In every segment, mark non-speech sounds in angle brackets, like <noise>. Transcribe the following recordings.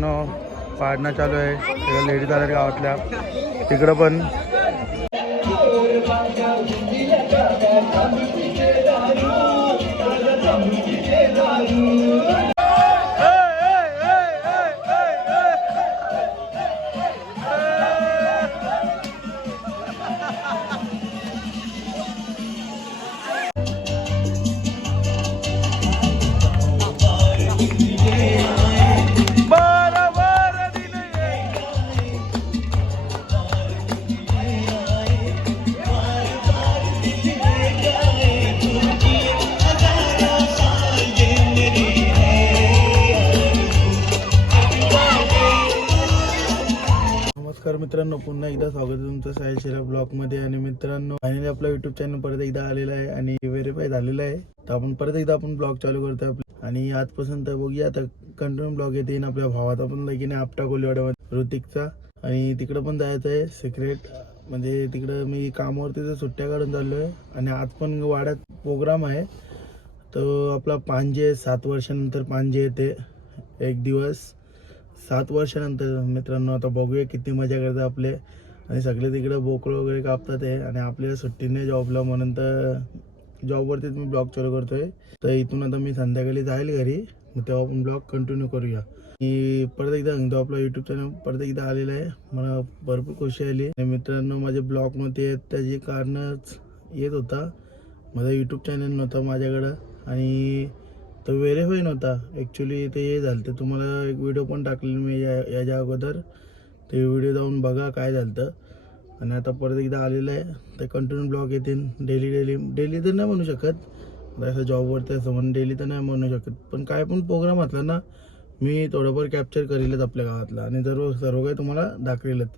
मित्रांनो पाडणं चालू आहे. सगळ्या लेडीज आल्या गावातल्या. तिकडं पण. पुन्हा एकदा स्वागत आहे तुमचं साहिल शिरा ब्लॉगमध्ये आणि मित्रांनो फायनली आपला युट्यूब चॅनल परत एकदा आलेला आहे आणि व्हेरीफाय झालेला आहे. तर आपण परत एकदा आपण ब्लॉग चालू करतोय आपले. आणि आजपासून तर बघूया आता कंटिन्यू ब्लॉग येते आपल्या भावाचा पण लगीन आहे आपटा कोल्हेवाड्यामध्ये ऋतिकचा. आणि तिकडं पण जायचं आहे सिक्रेट म्हणजे तिकडं मी कामावरती तर सुट्ट्या काढून चाललो आहे आणि आज पण वाड्यात प्रोग्राम आहे. तो आपला पांजे सात वर्षानंतर पांजे येते. एक दिवस. सात वर्षानंतर मित्रांनो आता बघूया किती मजा करतात आपले. आणि सगळे तिकडे बोकळ वगैरे कापतात आहे आणि आपल्याला सुट्टी नाही जॉबला म्हणून तर जॉबवरतीच मी ब्लॉग चालू करतोय. तर इथून आता मी संध्याकाळी जाईल घरी. मग तेव्हा आपण ब्लॉग कंटिन्यू करूया. की परत एकदा सांगतो आपला युट्यूब चॅनल परत एकदा आलेला आहे. मला भरपूर खुशी आली. आणि मित्रांनो माझ्या ब्लॉगमध्ये त्याची कारणच येत होता. माझा यूट्यूब चॅनल नव्हता माझ्याकडं. आणि तो व्हेरीफाय नव्हता. ॲक्च्युली ते हे झालं ते तुम्हाला एक व्हिडिओ पण टाकलेला मी या याच्या अगोदर. ते व्हिडिओ जाऊन बघा काय झालं तर आणि आता परत एकदा आलेलं आहे. ते कंटिन्यू ब्लॉग येतील. डेली डेली डेली तर नाही म्हणू शकत. असं जॉबवरती असं म्हणून डेली तर नाही म्हणू शकत. पण काय पण प्रोग्राम असला ना मी थोडंफार कॅप्चर करेलच आपल्या गावातला. आणि सर्व सर्व काही तुम्हाला दाखवेलच.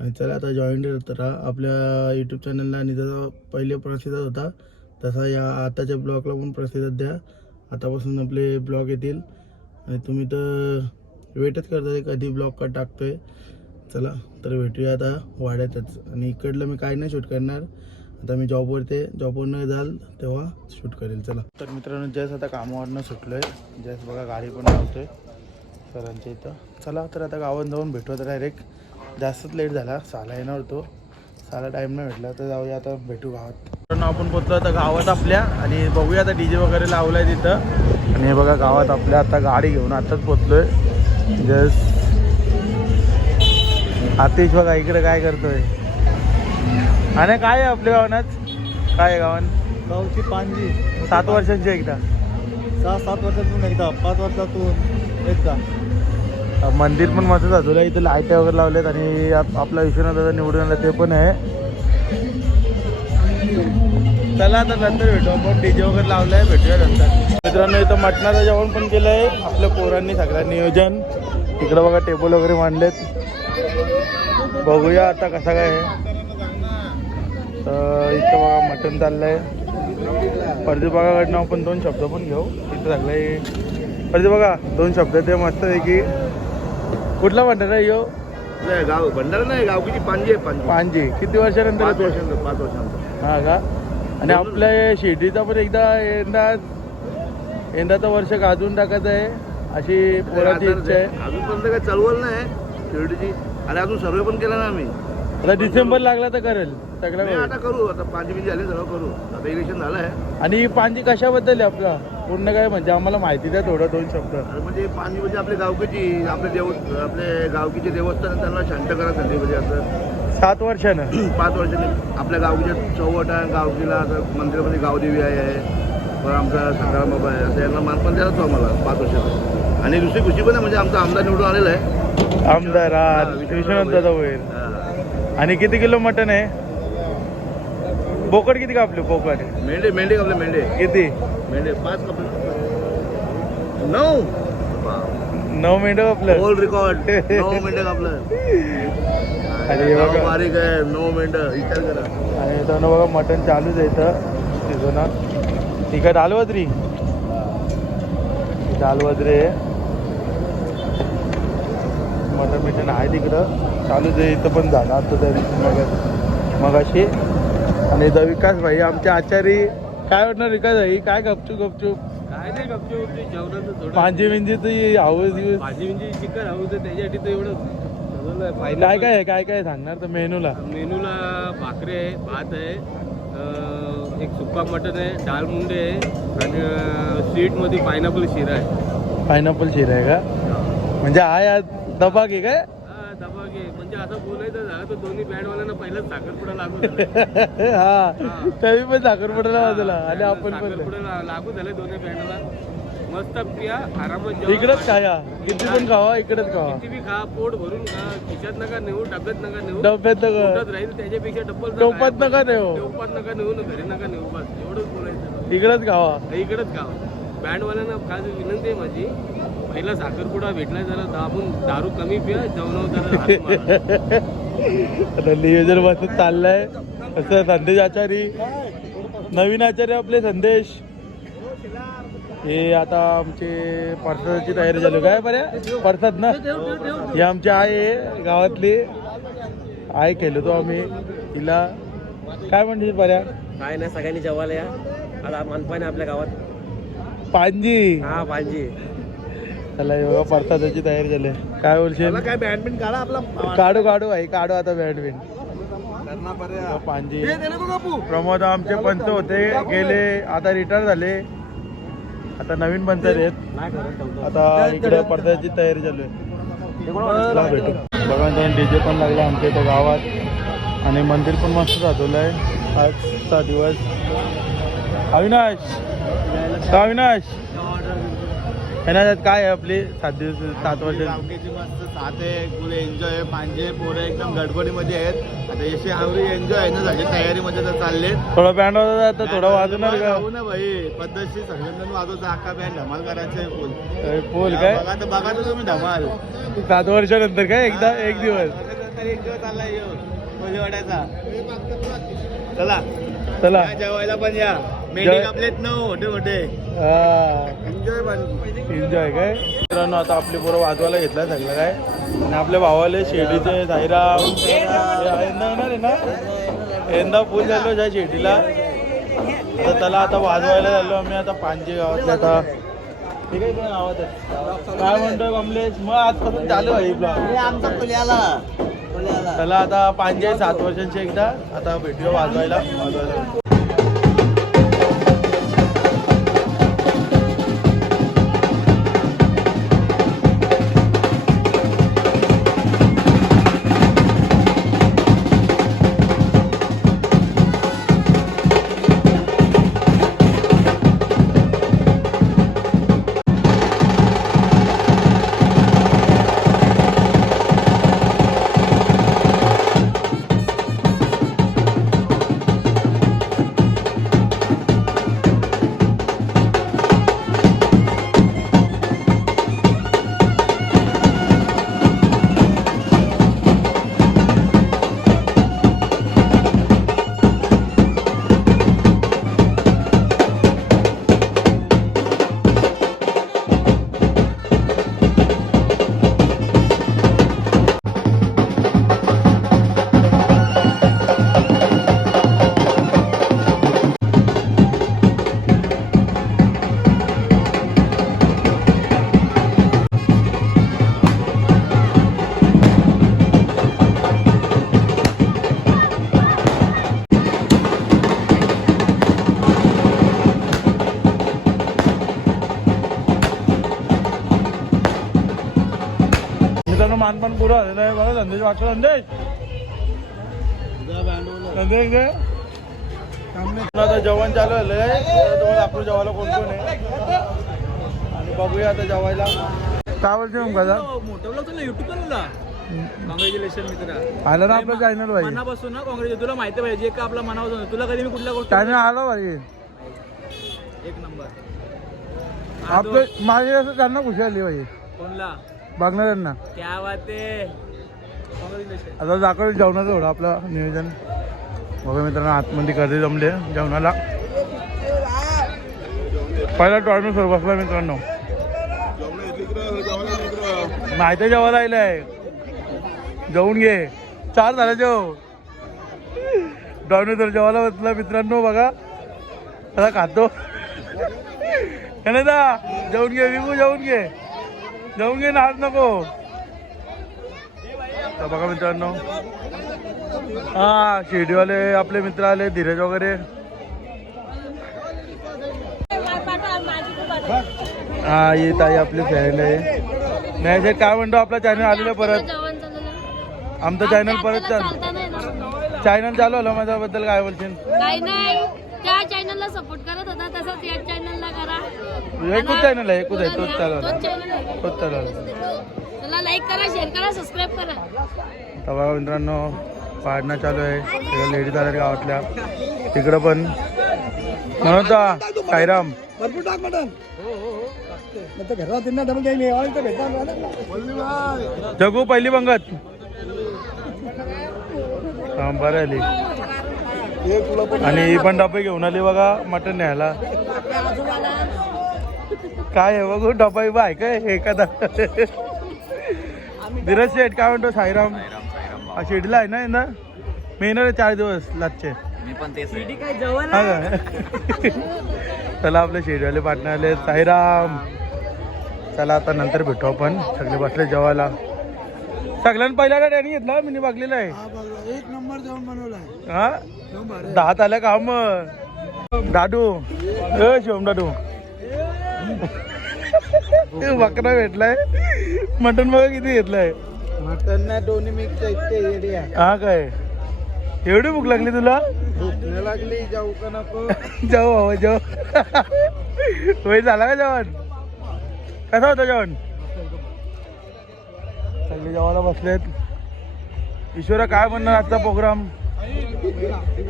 आणि चला आता जॉईंट राहा. आपल्या यूट्यूब चॅनलला आणि जसा पहिले प्रसिद्ध होता तसा या आताच्या ब्लॉगला पण प्रसिद्ध द्या. आतापासून आपले ब्लॉग येतील. आणि तुम्ही तर वेटच करता कधी ब्लॉग का टाकतोय. चला तर भेटूया आता वाड्यातच. आणि इकडलं मी काय नाही शूट करणार. आता मी जॉबवरती जॉबवरनं जाल तेव्हा शूट करेल. चला. तर मित्रांनो जस आता कामावरनं सुटलो आहे जस बघा गाडी पण लावतोय. सरांच्या इथं. चला तर आता गावात जाऊन भेटू तर डायरेक्ट जास्तच लेट झाला साला येणार होतो. साला टाईम नाही भेटला तर जाऊया आता भेटू गावात. आपण पोचलो आता गावात आपल्या आणि बघूया आता डीजे वगैरे लावलाय तिथं. आणि हे बघा गावात आपल्या आता गाडी घेऊन आताच पोचलोय जस्ट आतिश बघा इकडे काय करतोय. आणि काय आहे आपल्या गावात? काय आहे गावात? गावची पांजी सात वर्षांची एकदा. सहा सात वर्षातून एकदा पाच वर्षातून एकदा. मंदिर पण मस्त झालं इथं लायट्या वगैरे लावल्यात आणि आप- आपला विश्वनाथ दादा निवडून आला ते पण आहे. चला आता नंतर भेटू. आपण डीजे वगैरे लावलाय भेटूया नंतर. मित्रांनो इथं मटणाचं जेवण पण केलं आहे आपल्या पोरांनी सगळं नियोजन. इकडं बघा टेबल वगैरे मांडलेत. बघूया आता कसा काय आहे. तर इथं बघा मटण चाललंय. परदीप आपण दोन शब्द पण घेऊ. इथं सगळे परदीप बघा दोन शब्द ते मस्त आहे की कुठला म्हणतात रे यो? नाही गाव भंडारा नाही पांजी आहे पांजी पांजी किती वर्षानंतर पाच येतो? वर्षांचं पाच वर्षांचं हा का? आणि आपल्या हे शिर्डीचा पण एकदा यंदा यंदाचं वर्ष गाजून टाकायचं आहे अशी पोराची इच्छा आहे. अजूनपर्यंत काही चालवलं नाही शिर्डीची. आणि अजून सर्वे पण केला ना आम्ही. आता डिसेंबर लागला तर करेल सगळ्या नाही. आता करू आता पांजी बिंजी आले सर्व करू. आता इलेक्शन झालं आहे आणि ही पांजी कशाबद्दल आहे आपला? पूर्ण काय म्हणजे आम्हाला माहिती द्या थोडं दोन शब्द. म्हणजे पांजी म्हणजे आपली गावकीची आपले देव आपले गावकीचे देवस्थान त्यांना शांत करा संधी म्हणजे असं. सात वर्षानं. <clears throat> पाच वर्षांनी. आपल्या गावकीच्या चौवट आहे गावकीला मंदिरामध्ये गावदेवी आहे पण आमचा सकाराम बाबा आहे असं यांना मान पण द्यायला तो आम्हाला पाच वर्षाचा. आणि दुसरी खुशी पण आहे म्हणजे आमचा आमदार निवडून आलेला आहे. आमदार विश्वनाथ दादा होईल. आणि किती किलो मटन आहे? बोकड किती कापले बोकड? मेंढे मेंढे कापले मेंढे? किती? मेंढे पाच कापले नऊ. नऊ मिनिटं आपलं. होल रेकॉर्ड <laughs> नऊ मिनिटं आपलं अरे हे बघा. बारीक आहे नऊ मिनिटं विचार करा. आणि इथं बघा मटण चालूच आहे इथं. शिजवणार तिखट आलवद्री. दालवद्रे मटण बिटन आहे तिकडं. चालूच आहे इथं पण झालं. आता तरी मग मगाशी. आणि इथं विकास भाई आमचे आचारी काय वाटणार विकास भाई काय गपचूप गपचूप? काय नाही गपचूप ते जेवणाचं थोडं पांजे मिंजे तर हवं भाजी म्हणजे चिकन हवं तर त्याच्यासाठी तर एवढं काय काय आहे काय काय सांगणार तर मेनूला? मेनूला भाकरी आहे भात आहे एक सुक्का मटन आहे डाळ मुंडे आहे आणि स्वीटमध्ये पायनॅपल शिरा आहे. पायनॅपल शिरा आहे का? म्हणजे आहे आज दबाग आहे काय? घे. म्हणजे असं बोलायचं झालं तर दोन्ही बँडवाल्यांना पहिलाच साखरपुडा लागू झाला. <laughs> हा. कमी पण साखरपुड्याला वाजला आणि आपण पण साखरपुडा लागू झाले दोन्ही बँडला मस्त पिया आरामात जेवा. इकडंच खाया. किती पण खावा इकडंच खावा. किती बी खा पोट भरून खा. खिशात नका नेऊ डब्यात नका नेऊ. डब्यात नका. पोटात राहील त्याच्यापेक्षा डब्बल जर टोपात खायला नका नेऊ. टोपात नका नेऊ ना घरी नका नेऊ. बस एवढंच बोलायचं. इकडंच खावा. इकडंच गाव बँडवाल्यांना खास विनंती आहे माझी. पहिला साखरपुडा भेटला जरा दाबून दारू कमी पिया जेवणावर जरा. आता नियोजन बसत चाललंय. असं संदेश आचारी नवीन आचार्य आपले संदेश. हे आता आमचे परसादाची तयारी झाली काय बऱ्या परसाद ना? हे आमचे आहे गावातली. आई केलो तो आम्ही. तिला काय म्हणते बऱ्या काय नाही सगळ्यांनी जेवायला या. आता मानपाने आपल्या गावात. पांजी हा पाहिजे चला हे बघा परसादाची तयारी झाली. काय बोलशील? काय बॅडमिंटन काढा आपला. काढू काढू आई काढू आता बॅडमिंटन पांजी. प्रमोद आमचे पंच होते गेले आता रिटायर झाले. आता नवीन पंच आहेत. आता इकडे पडद्याची तयारी चालू आहे. भेटू. बघा डीजे पण लागला आमच्या इथं गावात. आणि मंदिर पण मस्त साधवलं आहे आजचा दिवस. अविनाश. का अविनाश? ह्याच्यात काय आहे आपली सात दिवस सात वर्ष? गावकीची मस्त साथ आहे फुल एन्जॉय पांजे पोरं एकदम गडबडीमध्ये आहेत. आता यशे आवरी एन्जॉय आहे ना झाली तयारीमध्ये तर चालले थोडा बँड वाजवता थोडा वाजवणार का? जाऊ ना भाई. पद्धतशीर सगळ्यांना वाजवता अख्खा बँड धमाल करायचं फुल अरे, बोल काय? बघा तर बघा तर तुम्ही धमाल. सात वर्षानंतर काय? एकदा एक दिवस. एक दिवस ह्यो, कोलीवाड्याचा चला. चला. जेवायला पण या. मेंढी जेवाय- कापलेत ना मोठे मोठे एन्जॉय काय? मित्रांनो आता आपली पोरं वाजवायला घेतला सगळं काय? आणि आपल्या भावाले शिर्डीचे साईराम हे यंदा येणार. आहे ना यंदा फुल झालो ज्या शिर्डीला तर त्याला आता वाजवायला झालो आम्ही आता पानजी गावातले आता. ठीक आहे तुला नावात आहे. काय म्हणतोय कमलेश? मग आजपासून चालू आहे ब्लॉग आमचा पुण्याला. त्याला आता पांजे सात वर्षांची एकदा. आता भेटूया वाजवायला. वाजवायला. पुरं आलेलं आहे बघा संदेश संदेश काय? आता जेवण चालू झालं आहे. तर तुम्हाला दाखवू जेवायला कोण कोण आहे. आणि बघूया आता जेवायला. काय बोलते मग दादा? तुला कॉंग्रॅच्युलेशन मित्रा. आलं ना आपलं चॅनल भाई? मनापासून ना काँग्रेस तुला माहिती पाहिजे जे का आपला मनापासून तुला कधी मी कुठल्या गोष्टी चॅनल आलं भाई. एक नंबर. आपलं माझे असं त्यांना खुशी आली भाई. कोणला? बघणाऱ्यांना क्या बाते आता दाखव जेवणाचं एवढं आपलं नियोजन. बघा मित्रांनो आतमध्ये कधी जमले जेवणाला. पहिला टॉर्नो सर बसला मित्रांनो. माहिती आहे जेवायला आलाय. जेवून घे. चार झालं जेव. डॉर्नो सर जेवायला बसला मित्रांनो बघा. आता खातो. दा जेवून घे विकू जेवून घे. जेवून घे नाच नको. तर बघा मित्रांनो. हा शिर्डीवाले आपले मित्र आले धीरज वगैरे. हा येत आहे आपली फ्रेंड आहे. नाही सर काय म्हणतो आपला चॅनल आलेलं परत. आमचं चॅनल परत चालू चॅनल चालू आलं माझ्याबद्दल काय बोलशील? त्या चॅनलला सपोर्ट करत होता तसंच या चॅनलला करा. एकूच चॅनल आहे? एकूच आहे? तोच चालू तोच channel आहे. तोच चालू आला चला लाईक करा शेअर करा सबस्क्राईब करा. तर बघा मित्रांनो पाडणं चालू आहे. सगळ्या लेडीज आल्या गावातल्या. तिकडं पण. म्हणत साईराम. जगू पहिली पंगत हा, बरं आली आणि ही पण डबे घेऊन आली बघा मटण न्यायला. काय आहे बघू डबा बाय काय एखादा. धीरज शेठ काय म्हणतो साईराम? हा शिर्डीला आहे ना यंदा मी येणार आहे चार दिवस लाचचे हा. का? चला आपले शिर्डीवाले पाटणे आले साईराम. चला आता नंतर भेटू आपण. सगळे बसले जेवायला. सगळ्यांना पहिल्यांदा त्यांनी घेतला मी बघलेला आहे. एक नंबर जेवण बनवलाय. हा? दहात आल्या का मग दादू ए शिवम दादू. बकरा भेटलाय. मटन बघा किती घेतलंय. मटन ना दोन्ही मिक्स हा काय? एवढी भूक लागली तुला? लागली जाऊ का नको. जाऊ हवं जाऊ. होय झाला का जेवण? कसं होतं जेवण? सगळे जेवायला बसलेत. ईश्वरा काय म्हणणार आजचा प्रोग्राम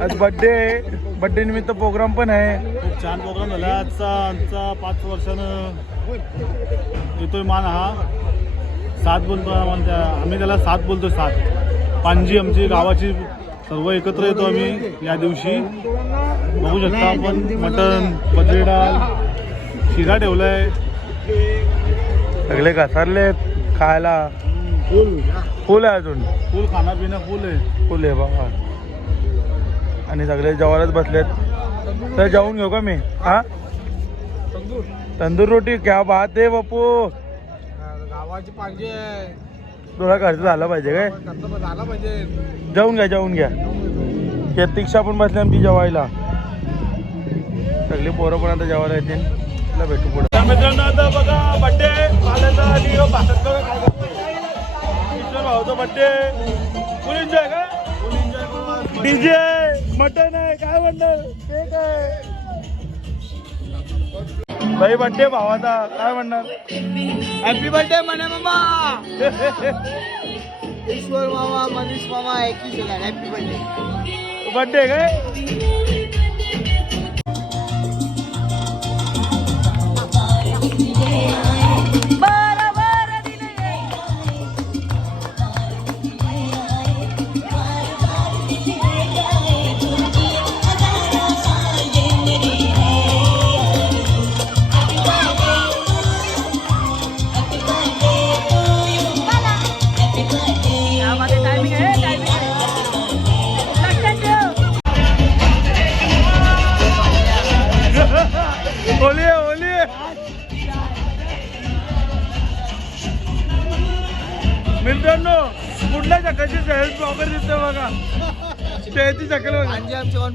आज बड्डे बड्डे निमित्त प्रोग्राम पण आहे. खूप छान प्रोग्राम झाला. आजचा आमचा पाच वर्षानं येतोय मान हा. सात बोलतो आम्ही त्याला सात बोलतो सात. पांजी आमची गावाची सर्व एकत्र येतो आम्ही या दिवशी. बघू शकता आपण मटन बजरी डाळ शिरा ठेवलाय. सगळे घसारले खायला. फुल. फुल आहे अजून. फुल खाना पिना फुल आहे. फुल आहे बाबा. आणि सगळे जेवायलाच बसलेत. तर जेवून घेऊ का मी? हा? तंदूर. रोटी क्या बात आहे बापू. गावाची पाहिजे तुला खर्च झाला पाहिजे काय? झाला पाहिजे. जेवून घ्या जेवून घ्या. प्रतीक्षा पण बसली आमची जेवायला. सगळी पोरं पण आता जेवायला येतील. तुला भेटू पुढे. तर मित्रांनो आता बघा बड्डे आल्याचा आणि भाऊचा बड्डे फुल एन्जॉय का? डीजे मटन आहे काय म्हणणार? ते काय भाई बड्डे भावाचा काय म्हणणार? हॅपी बर्थडे म्हणे मामा. <laughs> ईश्वर मामा मनीष मामा एकवीस हॅपी बर्थडे बड्डे काय? कुठल्या चकाची सहज प्रॉपर दिसते बघा. त्याची चकल बघा. आमची आमचे वन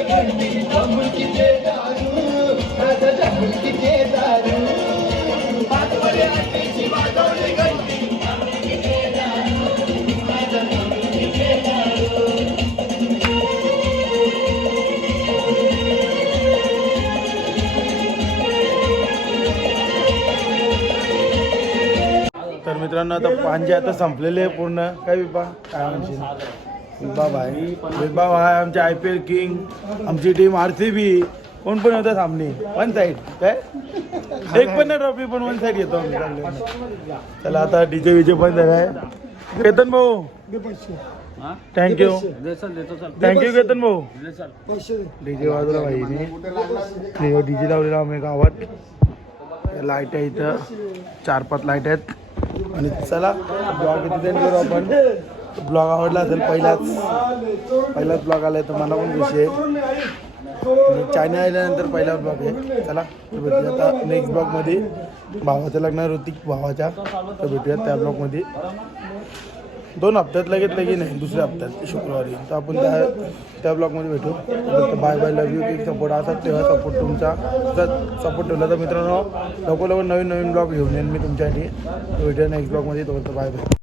मित्रांनो आता पांजे आता संपलेले आहे पूर्ण. काय बिबा काय म्हणशील? विबा भाई. बिबा भाई आमचे आय पी एल किंग आमची टीम आर सी बी. कोण पण होतं सामने. वन साईड काय? एक पण नाही ट्रॉफी पण वन साईड येतो आम्ही चला आता डीजे विजे पण झालाय केतन भाऊ. थँक्यू थँक्यू केतन भाऊ. डीजे वाजवला पाहिजे डीजे लावलेला आम्ही गावात. लाइट आहे इथं. चार पाच लाइट आहेत. आणि चला ब्लॉग इथे करू आपण. ब्लॉग आवडला असेल पहिलाच. पहिलाच ब्लॉग आला आहे तर मला पण खुशी आहे. चायना आल्यानंतर पहिला ब्लॉग आहे. चला भेटूया आता नेक्स्ट ब्लॉगमध्ये भावाचं लग्न ऋतिक भावाच्या. तर भेटूया त्या ब्लॉगमध्ये दोन हप्त्यात लगेच की नाही दुसऱ्या हप्त्यात शुक्रवारी. तर आपण त्या त्या ब्लॉगमध्ये भेटू. बाय बाय लव्ह यू एक सपोर्ट असा तेव्हा सपोर्ट तुमचा. जर सपोर्ट ठेवला तर मित्रांनो लवकर लवकर नवीन नवीन ब्लॉग घेऊन येईन मी तुमच्यासाठी. भेटूया नेक्स्ट ब्लॉगमध्ये तोपर्यंत बाय बाय